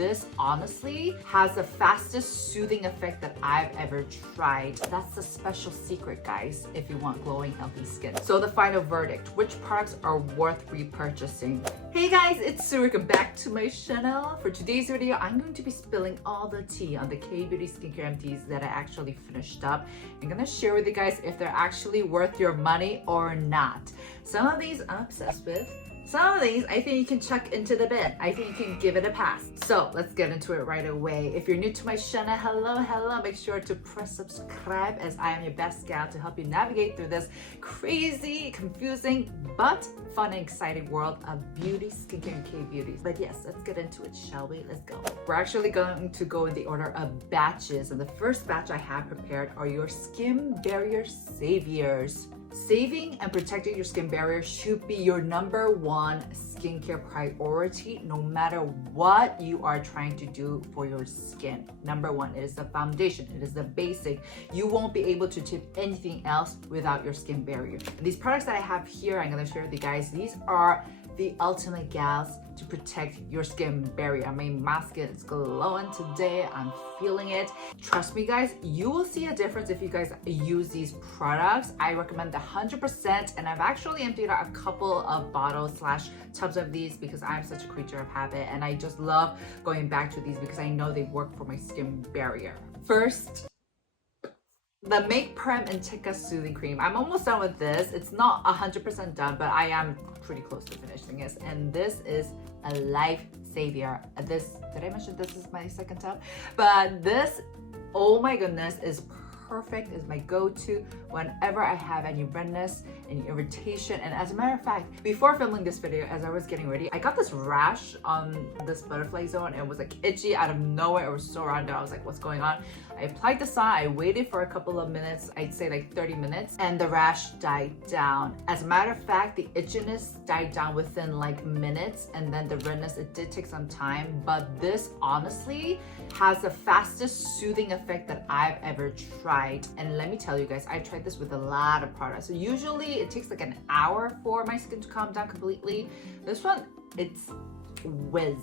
this honestly has the fastest soothing effect that I've ever tried. That's the special secret, guys, if you want glowing, healthy skin. So the final verdict, which products are worth repurchasing? Hey guys, it's Ceuracle back to my channel. For today's video, I'm going to be spilling all the tea on the K-Beauty skincare empties that I actually finished up. I'm gonna share with you guys if they're actually worth your money or not. Some of these I'm obsessed with. Some of these, I think you can chuck into the bin. I think you can give it a pass. So let's get into it right away. If you're new to my channel, hello, make sure to press subscribe as I am your best gal to help you navigate through this crazy, confusing, but fun and exciting world of beauty, skincare, and K-beauty. But yes, let's get into it, shall we? Let's go. We're actually going to go in the order of batches. And the first batch I have prepared are your skin barrier saviors. Saving and protecting your skin barrier should be your #1 skincare priority, no matter what you are trying to do for your skin. #1, it is the foundation, it is the basic. You won't be able to tip anything else without your skin barrier. And these products that I have here, I'm gonna share with you guys, these are the ultimate gals to protect your skin barrier. I mean, my skin is glowing today. I'm feeling it. Trust me, guys, you will see a difference if you guys use these products. I recommend 100%, and I've actually emptied out a couple of bottles / tubs of these because I'm such a creature of habit, and I just love going back to these because I know they work for my skin barrier. First, the Make Prem Inteca Soothing Cream. I'm almost done with this. It's not 100% done, but I am pretty close to finishing this. And this is a life savior. Did I mention this is my second tub? But this, oh my goodness, is perfect, is my go-to whenever I have any redness, any irritation. And as a matter of fact, before filming this video, as I was getting ready, I got this rash on this butterfly zone. It was like itchy out of nowhere. It was so random. I was like, what's going on? I applied this on, I waited for a couple of minutes, I'd say like 30 minutes, and the rash died down. As a matter of fact, the itchiness died down within like minutes, and then the redness, it did take some time, but this honestly has the fastest soothing effect that I've ever tried. And let me tell you guys, I tried this with a lot of products. So usually it takes like an hour for my skin to calm down completely. This one, it's whiz.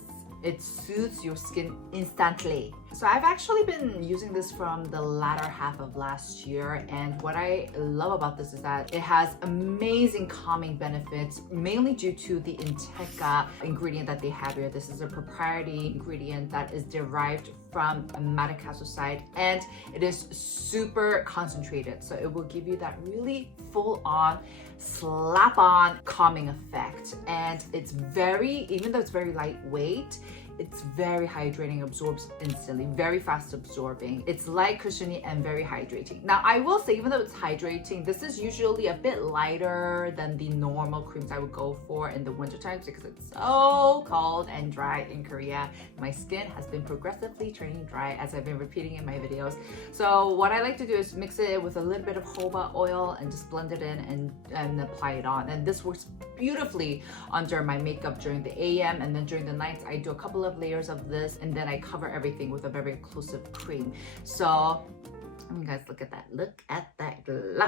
It soothes your skin instantly. So I've actually been using this from the latter half of last year, and what I love about this is that it has amazing calming benefits, mainly due to the Inteca ingredient that they have here. This is a proprietary ingredient that is derived from madecassoside, and it is super concentrated, so it will give you that really full-on slap-on calming effect. And it's very, even though it's very lightweight, it's very hydrating, absorbs instantly, very fast absorbing. It's light, cushiony, and very hydrating. Now, I will say, even though it's hydrating, this is usually a bit lighter than the normal creams I would go for in the winter times because it's so cold and dry in Korea. My skin has been progressively turning dry, as I've been repeating in my videos. So what I like to do is mix it with a little bit of jojoba oil and just blend it in and apply it on. And this works beautifully under my makeup during the AM, and then during the nights, I do a couple of layers of this, and then I cover everything with a very occlusive cream. So you guys, look at that glow.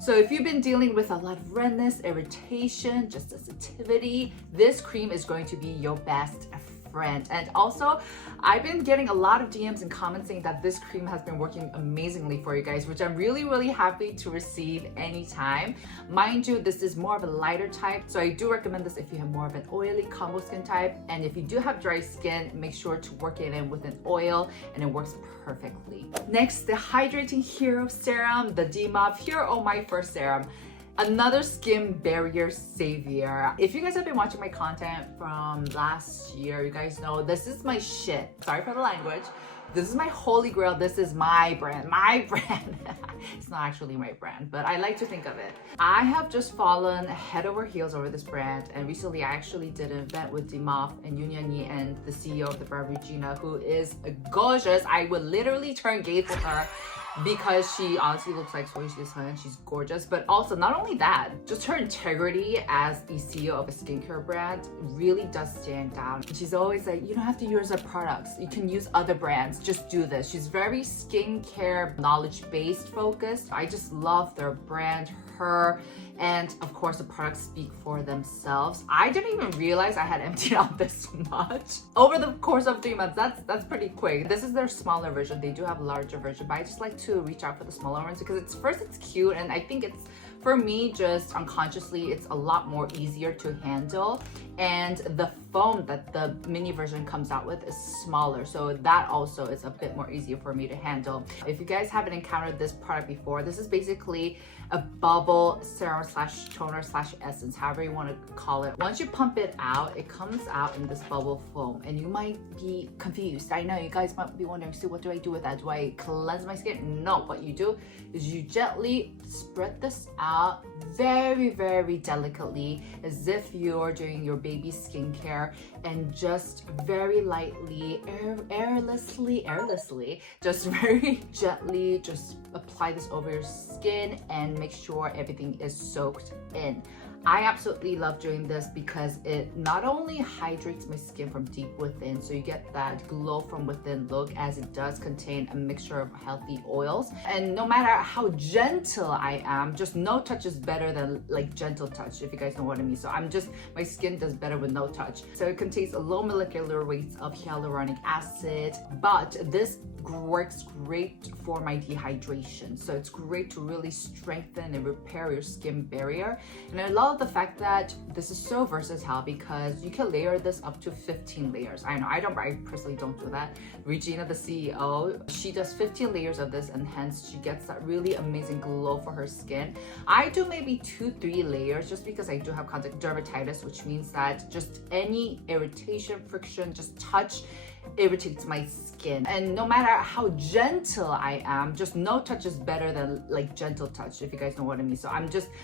So if you've been dealing with a lot of redness, irritation, just sensitivity, this cream is going to be your best friend. And also, I've been getting a lot of DMs and comments saying that this cream has been working amazingly for you guys, which I'm really happy to receive anytime. Mind you, this is more of a lighter type, so I do recommend this if you have more of an oily combo skin type. And if you do have dry skin, make sure to work it in with an oil, and it works perfectly. Next, the Hydrating Hero Serum, the DMOP Here-Oh-My-First Serum. Another skin barrier savior. If you guys have been watching my content from last year, you guys know this is my shit. Sorry for the language. This is my holy grail. This is my brand. It's not actually my brand, but I like to think of it. I have just fallen head over heels over this brand, and recently I actually did an event with Dimaf and Yunyani and the CEO of the brand, Regina, who is gorgeous. I would literally turn gay for her because she honestly looks like Soy Sun. She's gorgeous. But also, not only that, just her integrity as the CEO of a skincare brand really does stand out. She's always like, you don't have to use our products. You can use other brands. Just do this. She's very skincare knowledge-based focused. I just love their brand, her, And of course, the products speak for themselves. I didn't even realize I had emptied out this much over the course of 3 months. That's pretty quick. This is their smaller version. They do have a larger version, but I just like to reach out for the smaller ones because it's cute, and I think it's, for me, just unconsciously, it's a lot more easier to handle. And the foam that the mini version comes out with is smaller, so that also is a bit more easier for me to handle. If you guys haven't encountered this product before, this is basically a bubble serum slash toner slash essence, however you want to call it. Once you pump it out, it comes out in this bubble foam, and you might be confused. I know you guys might be wondering, so what do I do with that? Do I cleanse my skin? No, what you do is you gently spread this out very, very delicately, as if you're doing your baby skincare, and just very lightly, airlessly, just very gently, just apply this over your skin and make sure everything is soaked in. I absolutely love doing this because it not only hydrates my skin from deep within, so you get that glow from within look, as it does contain a mixture of healthy oils. And no matter how gentle I am, just no touch is better than like gentle touch, if you guys know what I mean. So my skin does better with no touch. So it contains a low molecular weights of hyaluronic acid, but this works great for my dehydration. So it's great to really strengthen and repair your skin barrier. And I love the fact that this is so versatile because you can layer this up to 15 layers. I know, I personally don't do that. Regina, the CEO, she does 15 layers of this, and hence she gets that really amazing glow for her skin. I do maybe 2-3 layers just because I do have contact dermatitis, which means that just any irritation, friction, just touch irritates my skin. And no matter how gentle I am, just no touch is better than like gentle touch, if you guys know what I mean. So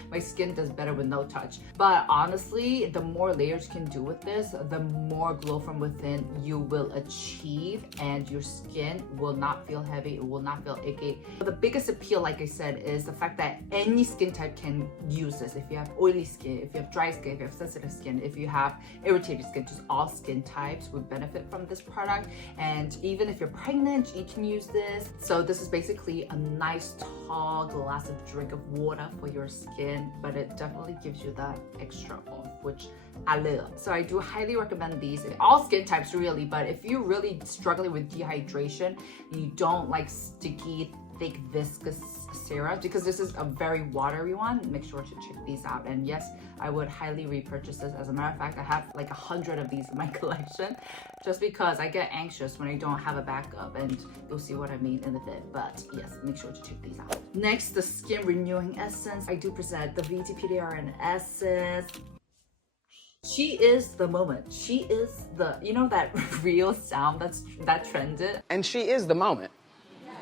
my skin does better with no touch. But honestly, the more layers you can do with this, the more glow from within you will achieve, and your skin will not feel heavy, it will not feel icky. But the biggest appeal, like I said, is the fact that any skin type can use this. If you have oily skin, if you have dry skin, if you have sensitive skin, if you have irritated skin, just all skin types would benefit from this product. And even if you're pregnant, you can use this. So this is basically a nice tall glass of drink of water for your skin, but it definitely gives you that extra oomph, which I love. So I do highly recommend these in all skin types really, but if you're really struggling with dehydration, you don't like sticky, thick, viscous serum, because this is a very watery one, make sure to check these out. And yes, I would highly repurchase this. As a matter of fact, I have like 100 of these in my collection, just because I get anxious when I don't have a backup, and you'll see what I mean in a bit. But yes, make sure to check these out. Next, the Skin Renewing Essence. I do present the VT PDRN Essence. She is the moment. She is the, you know that real sound that trended? And she is the moment.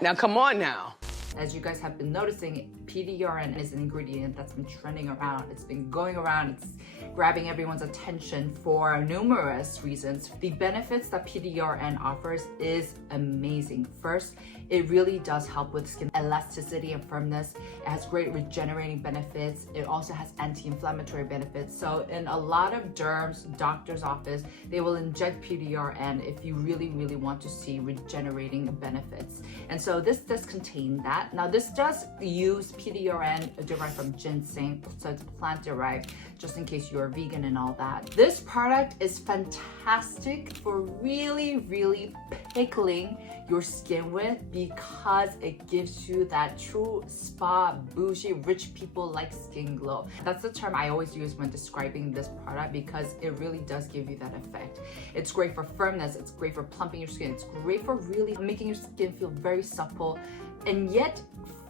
Now come on now. As you guys have been noticing, PDRN is an ingredient that's been trending around. It's been going around. It's grabbing everyone's attention for numerous reasons. The benefits that PDRN offers is amazing. First, it really does help with skin elasticity and firmness. It has great regenerating benefits. It also has anti-inflammatory benefits. So in a lot of derms, doctor's office, they will inject PDRN if you really, really want to see regenerating benefits. And so this does contain that. Now this does use PDRN derived from ginseng, so it's plant derived, just in case you're vegan and all that. This product is fantastic for really, really pickling your skin with, because it gives you that true spa, bougie, rich people like skin glow. That's the term I always use when describing this product, because it really does give you that effect. It's great for firmness, it's great for plumping your skin, it's great for really making your skin feel very supple and yet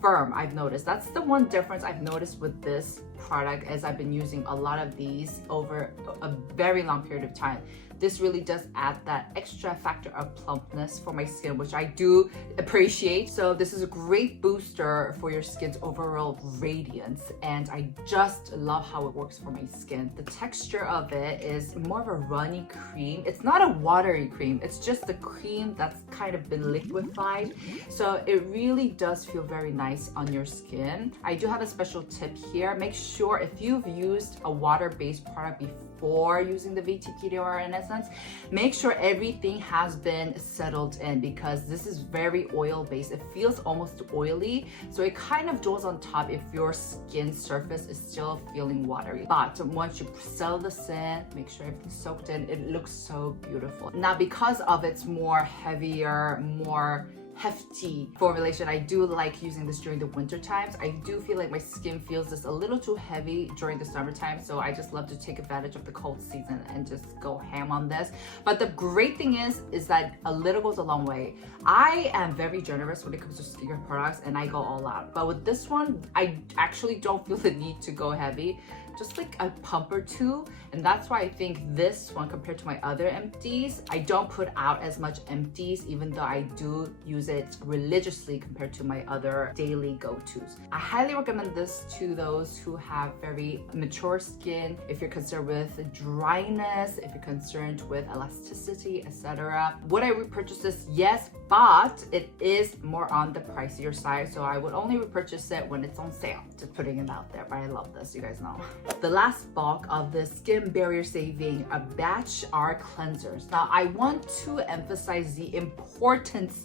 firm. I've noticed that's the one difference I've noticed with this product, as I've been using a lot of these over a very long period of time. This really does add that extra factor of plumpness for my skin, which I do appreciate. So this is a great booster for your skin's overall radiance, and I just love how it works for my skin. The texture of it is more of a runny cream. It's not a watery cream, it's just the cream that's kind of been liquefied. So it really does feel very nice on your skin. I do have a special tip here. Make sure if you've used a water-based product before using the VT PDRN Essence, Essence, make sure everything has been settled in because this is very oil based. It feels almost oily, so it kind of draws on top if your skin surface is still feeling watery. But once you settle this in, make sure everything's soaked in, it looks so beautiful. Now because of its more heavier, more hefty formulation, I do like using this during the winter times. I do feel like my skin feels just a little too heavy during the summertime, so I just love to take advantage of the cold season and just go ham on this. But the great thing is that a little goes a long way. I am very generous when it comes to skincare products and I go all out. But with this one, I actually don't feel the need to go heavy. Just like a pump or two, and that's why I think this one compared to my other Empties, I don't put out as much Empties even though I do use it religiously compared to my other daily go-tos. I highly recommend this to those who have very mature skin, if you're concerned with dryness, if you're concerned with elasticity, etc. Would I repurchase this? Yes, but it is more on the pricier side, so I would only repurchase it when it's on sale. Just putting it out there, but I love this, you guys know. The last bulk of the skin barrier saving batch are cleansers. Now I want to emphasize the importance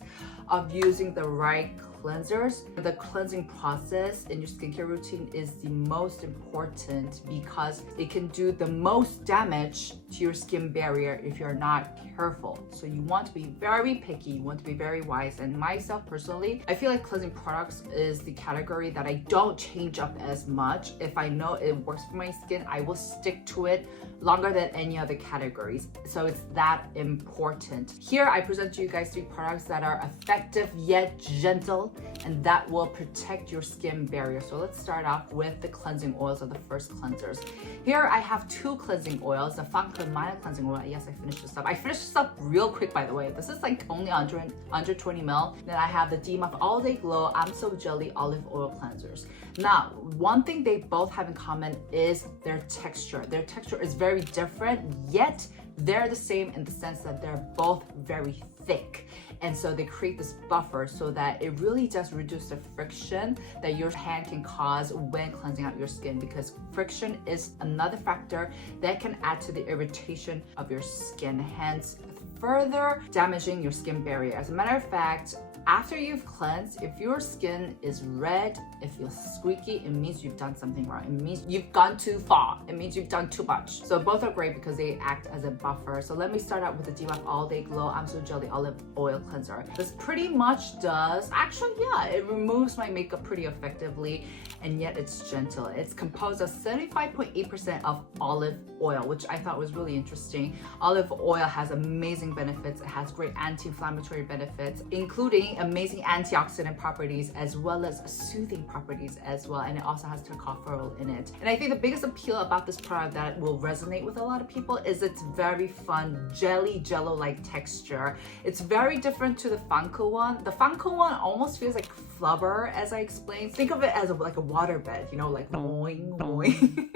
of using the right cleansers. The cleansing process in your skincare routine is the most important because it can do the most damage to your skin barrier if you're not careful. So you want to be very picky, you want to be very wise. And myself personally, I feel like cleansing products is the category that I don't change up as much. If I know it works for my skin, I will stick to it longer than any other categories. So it's that important. Here I present to you guys 3 products that are effective yet gentle and that will protect your skin barrier. So let's start off with the cleansing oils of the first cleansers. Here I have 2 cleansing oils, the FANCL Mild Cleansing Oil. Yes, I finished this up. I finished this up real quick, by the way. This is like only under 20 ml. Then I have the DMAF All Day Glow Amso Jelly Olive Oil Cleansers. Now, one thing they both have in common is their texture. Their texture is very different, yet they're the same in the sense that they're both very thick. And so they create this buffer so that it really does reduce the friction that your hand can cause when cleansing out your skin, because friction is another factor that can add to the irritation of your skin, hence further damaging your skin barrier. As a matter of fact, after you've cleansed, if your skin is red, it feels squeaky, it means you've done something wrong. It means you've gone too far. It means you've done too much. So both are great because they act as a buffer. So let me start out with the DMAF All Day Glow Amso Jelly Olive Oil Cleanser. This pretty much does, actually, yeah, it removes my makeup pretty effectively, and yet it's gentle. It's composed of 75.8% of olive oil, which I thought was really interesting. Olive oil has amazing benefits. It has great anti-inflammatory benefits, including amazing antioxidant properties as well as soothing properties as well, and it also has tocopherol in it. And I think the biggest appeal about this product that will resonate with a lot of people is its very fun jello-like texture. It's very different to the FANCL one. The FANCL one almost feels like flubber, as I explained. Think of it as like a waterbed, you know, like boing, boing.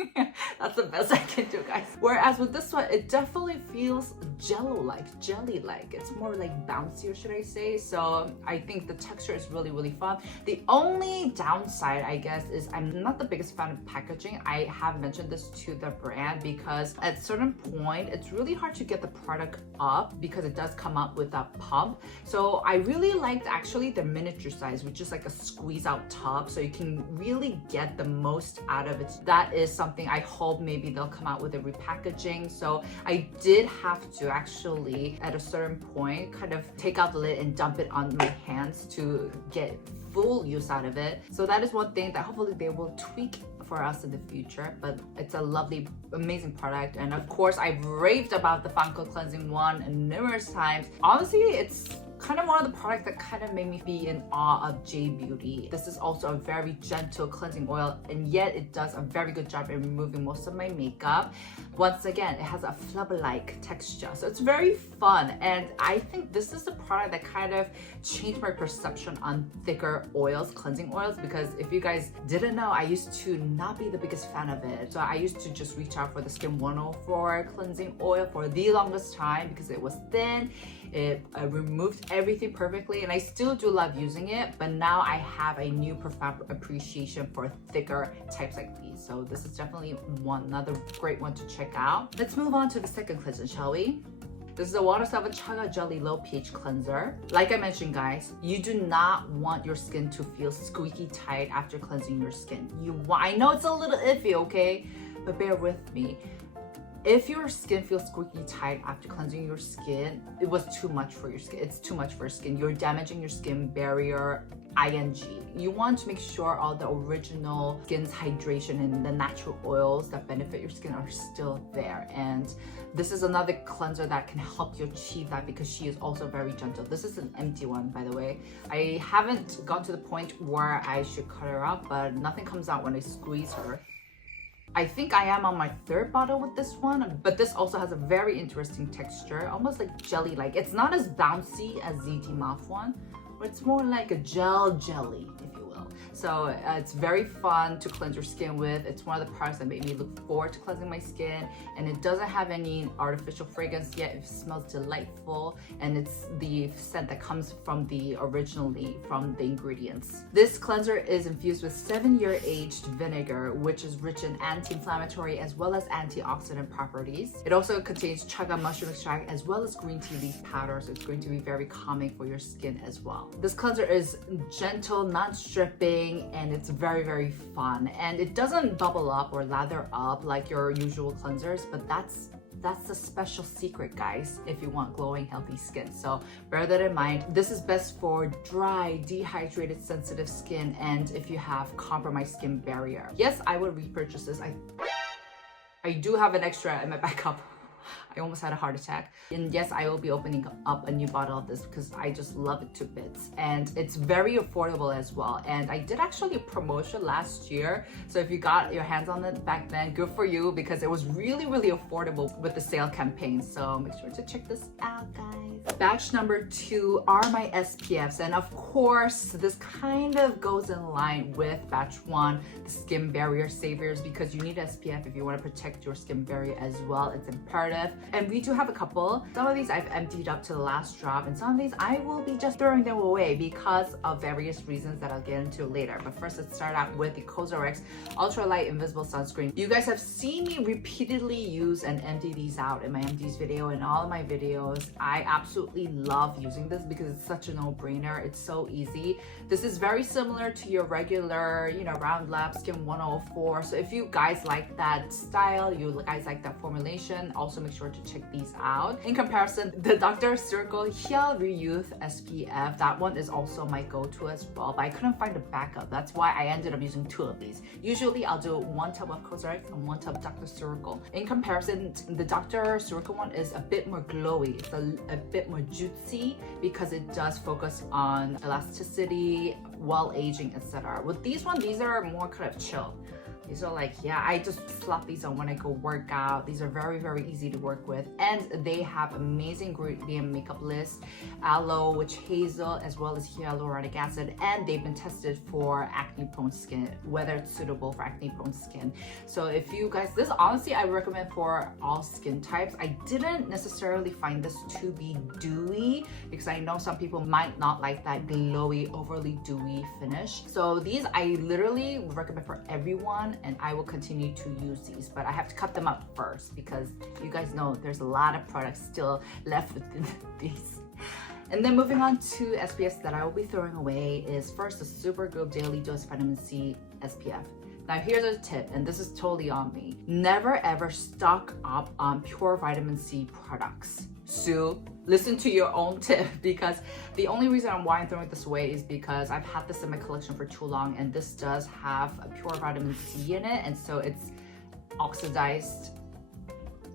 That's the best I can do, guys. Whereas with this one, it definitely feels jello-like, jelly-like. It's more like bouncier, should I say. So I think the texture is really, really fun. The only downside, I guess, is I'm not the biggest fan of packaging. I have mentioned this to the brand because at a certain point, it's really hard to get the product up because it does come up with that pump. So I really liked actually the miniature size, which is like a squeeze out top, so you can really get the most out of it. That is something I hope maybe they'll come out with a repackaging. So I did have to actually at a certain point kind of take out the lid and dump it on my hands to get full use out of it. So that is one thing that hopefully they will tweak for us in the future, but it's a lovely, amazing product. And of course, I've raved about the FANCL cleansing one numerous times. Honestly, it's kind of one of the products that kind of made me be in awe of J Beauty. This is also a very gentle cleansing oil, and yet it does a very good job in removing most of my makeup. Once again, it has a flubber-like texture, so it's very fun. And I think this is the product that kind of changed my perception on thicker oils, cleansing oils, because if you guys didn't know, I used to not be the biggest fan of it. So I used to just reach out for the Skin 104 cleansing oil for the longest time because it was thin. It removed everything perfectly, and I still do love using it, but now I have a new profound appreciation for thicker types like these. So this is definitely another great one to check out. Let's move on to the second cleanser, shall we? This is a Water 7 Chaga Jelly Low pH Cleanser. Like I mentioned, guys, you do not want your skin to feel squeaky tight after cleansing your skin. I know it's a little iffy, okay? But bear with me. If your skin feels squeaky tight after cleansing your skin, it was too much for your skin. It's too much for your skin. You're damaging your skin barrier, ing. You want to make sure all the original skin's hydration and the natural oils that benefit your skin are still there. And this is another cleanser that can help you achieve that because she is also very gentle. This is an empty one, by the way. I haven't gotten to the point where I should cut her up, but nothing comes out when I squeeze her. I think I am on my third bottle with this one, but this also has a very interesting texture, almost like jelly-like. It's not as bouncy as ZT Mouth one, but it's more like a jelly, if you will. So it's very fun to cleanse your skin with. It's one of the products that made me look forward to cleansing my skin, and it doesn't have any artificial fragrance yet. It smells delightful, and it's the scent that comes from the ingredients. This cleanser is infused with 7-year aged vinegar, which is rich in anti-inflammatory as well as antioxidant properties. It also contains chaga mushroom extract as well as green tea leaf powder, so it's going to be very calming for your skin as well. This cleanser is gentle, non-stripping, and it's very, very fun. And it doesn't bubble up or lather up like your usual cleansers, but that's the special secret, guys, if you want glowing, healthy skin. So bear that in mind. This is best for dry, dehydrated, sensitive skin, and if you have compromised skin barrier. Yes, I would repurchase this. I do have an extra in my backup. I almost had a heart attack. And yes, I will be opening up a new bottle of this because I just love it to bits. And it's very affordable as well. And I did actually a promotion last year. So if you got your hands on it back then, good for you, because it was really, really affordable with the sale campaign. So make sure to check this out, guys. Batch number 2 are my SPFs. And of course, this kind of goes in line with batch 1, the skin barrier saviors, because you need SPF if you want to protect your skin barrier as well. It's imperative. And we do have a couple. Some of these I've emptied up to the last drop, and some of these I will be just throwing them away because of various reasons that I'll get into later. But first, let's start out with the COSRX Ultralight Invisible Sunscreen. You guys have seen me repeatedly use and empty these out in my empties video and all of my videos. I absolutely love using this because it's such a no-brainer. It's so easy. This is very similar to your regular, Round Lab Skin 104. So if you guys like that style, you guys like that formulation, also make sure to check these out. In comparison, the Dr. Ceuracle Hyal Reyouth SPF, that one is also my go-to as well, but I couldn't find a backup. That's why I ended up using 2 of these. Usually I'll do 1 tub of COSRX and 1 tub Dr. Ceuracle. In comparison, the Dr. Ceuracle one is a bit more glowy. It's a bit more juicy because it does focus on elasticity, well aging, etc. With these are more kind of chill. These are like, yeah, I just slap these on when I go work out. These are very, very easy to work with. And they have amazing ingredient makeup list, aloe, witch hazel, as well as hyaluronic acid. And they've been tested for acne-prone skin, whether it's suitable for acne-prone skin. So if you guys, this honestly, I recommend for all skin types. I didn't necessarily find this to be dewy because I know some people might not like that glowy, overly dewy finish. So these I literally would recommend for everyone, and I will continue to use these, but I have to cut them up first because you guys know there's a lot of products still left within these. And then moving on to SPFs that I will be throwing away is first the Supergoop Daily Dose Vitamin C SPF. Now here's a tip, and this is totally on me. Never ever stock up on pure vitamin C products. Sue, listen to your own tip, because the only reason why I'm throwing this away is because I've had this in my collection for too long, and this does have a pure vitamin C in it, and so it's oxidized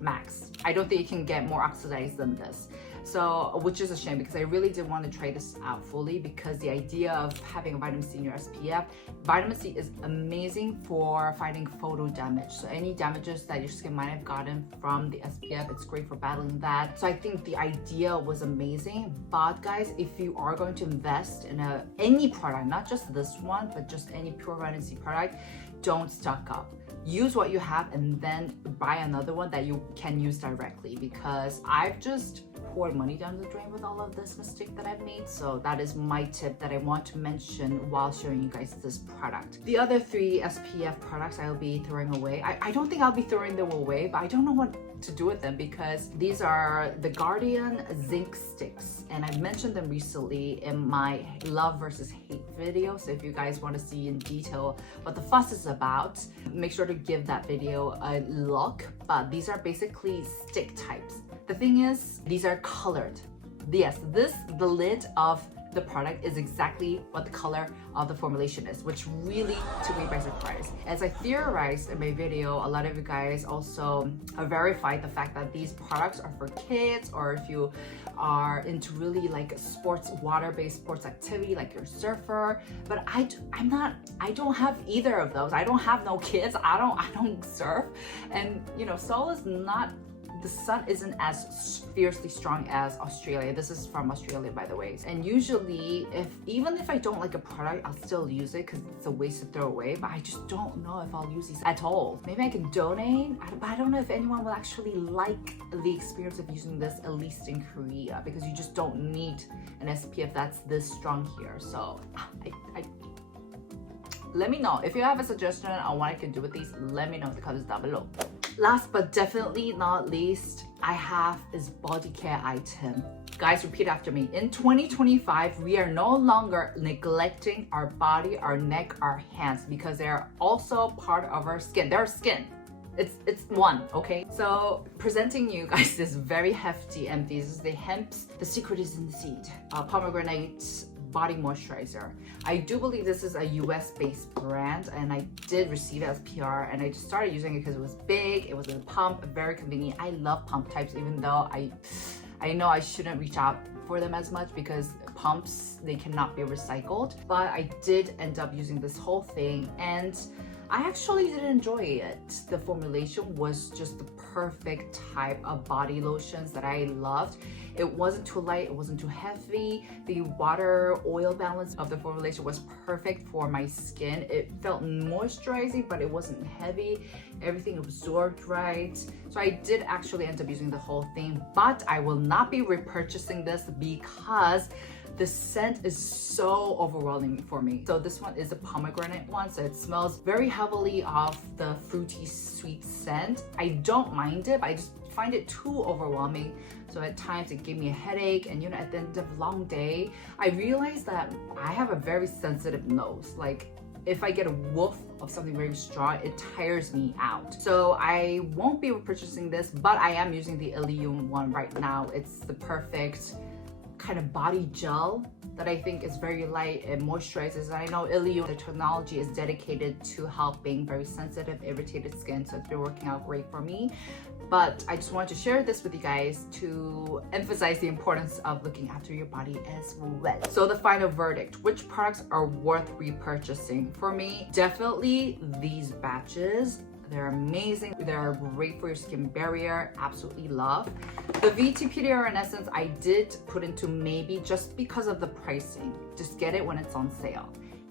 max. I don't think you can get more oxidized than this. So, which is a shame because I really did want to try this out fully, because the idea of having a vitamin C in your SPF, vitamin C is amazing for fighting photo damage. So any damages that your skin might have gotten from the SPF, it's great for battling that. So I think the idea was amazing. But guys, if you are going to invest in any product, not just this one, but just any pure vitamin C product, don't stock up. Use what you have and then buy another one that you can use directly, because I've just poured money down the drain with all of this mistake that I've made. So that is my tip that I want to mention while showing you guys this product. The other 3 SPF products I'll be throwing away. I don't think I'll be throwing them away, but I don't know what to do with them because these are the Guardian Zinc Sticks, and I mentioned them recently in my love versus hate video. So if you guys want to see in detail what the fuss is about, make sure to give that video a look. But these are basically stick types. The thing is, these are colored. Yes, the lid of the product is exactly what the color of the formulation is, which really took me by surprise. As I theorized in my video, a lot of you guys also verified the fact that these products are for kids, or if you are into really like sports, water-based sports activity, like you're a surfer. But I don't have either of those. I don't have no kids. I don't surf, and you know, Seoul is not. The sun isn't as fiercely strong as Australia. This is from Australia, by the way. And usually, even if I don't like a product, I'll still use it because it's a waste to throw away. But I just don't know if I'll use these at all. Maybe I can donate, but I don't know if anyone will actually like the experience of using this, at least in Korea, because you just don't need an SPF that's this strong here. So let me know if you have a suggestion on what I can do with these. Let me know in the comments down below. Last but definitely not least, I have this body care item. Guys, repeat after me. In 2025, we are no longer neglecting our body, our neck, our hands, because they are also part of our skin. They're skin. It's one, okay? So presenting you guys this very hefty Empties. This is the Hempz. The secret is in the seed. Pomegranate body moisturizer. I do believe this is a US-based brand, and I did receive it as PR, and I just started using it because it was big, it was a pump, very convenient. I love pump types, even though I know I shouldn't reach out for them as much because pumps, they cannot be recycled. But I did end up using this whole thing, and I actually did enjoy it. The formulation was just the perfect type of body lotions that I loved. It wasn't too light, it wasn't too heavy. The water oil balance of the formulation was perfect for my skin. It felt moisturizing, but it wasn't heavy. Everything absorbed right. So I did actually end up using the whole thing, but I will not be repurchasing this because the scent is so overwhelming for me. So this one is a pomegranate one, so it smells very heavily of the fruity sweet scent. I don't mind it, but I just find it too overwhelming. So at times it gave me a headache, and you know, at the end of a long day, I realized that I have a very sensitive nose. Like if I get a whiff of something very strong, it tires me out. So I won't be repurchasing this, but I am using the Ilium one right now. It's the perfect kind of body gel that I think is very light and moisturizes. And I know Ilium, the technology is dedicated to helping very sensitive, irritated skin, so it's been working out great for me. But I just wanted to share this with you guys to emphasize the importance of looking after your body as well. So the final verdict, which products are worth repurchasing? For me, definitely these batches. They're amazing. They're great for your skin barrier. Absolutely love. The VT PDRN Essence I did put into maybe just because of the pricing. Just get it when it's on sale.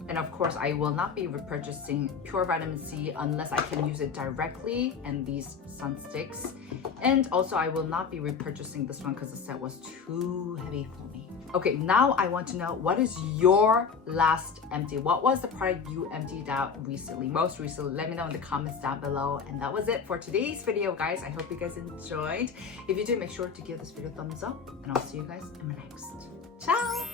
And of course, I will not be repurchasing Pure Vitamin C unless I can use it directly, and these sun sticks. And also, I will not be repurchasing this one because the set was too heavy for me. Okay, now I want to know, what is your last empty? What was the product you emptied out recently, most recently? Let me know in the comments down below. And that was it for today's video, guys. I hope you guys enjoyed. If you did, make sure to give this video a thumbs up, and I'll see you guys in my next. Ciao!